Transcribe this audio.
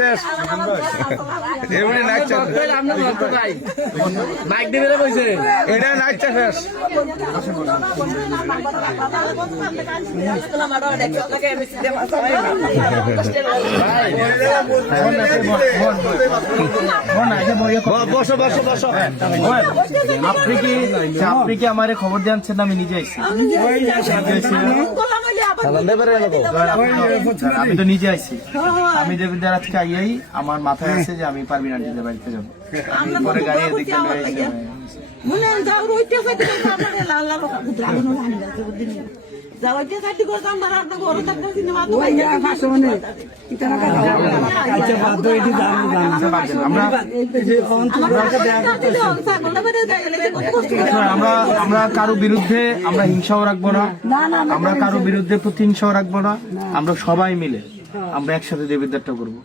শেষ এমনি নাচছে মাইক দিবে রে কইছে এটা নাচছে শেষ বসো বসো বসো আপনি কি আমারে খবর দিয়েছেন আমি নিজে আইছি আমি তো নিজে আইছি আমি দেবিদার আজকে আইয়াই আমার মাথায় আছে যে আমি পারবি না নিজের বাড়িতে যাবো পরে গাড়ি এদিকে আমরা কারো বিরুদ্ধে আমরা হিংসাও রাখবো না, আমরা কারো বিরুদ্ধে প্রতিহিংসাও রাখবো না, আমরা সবাই মিলে আমরা একসাথে দেবিদারটা করবো।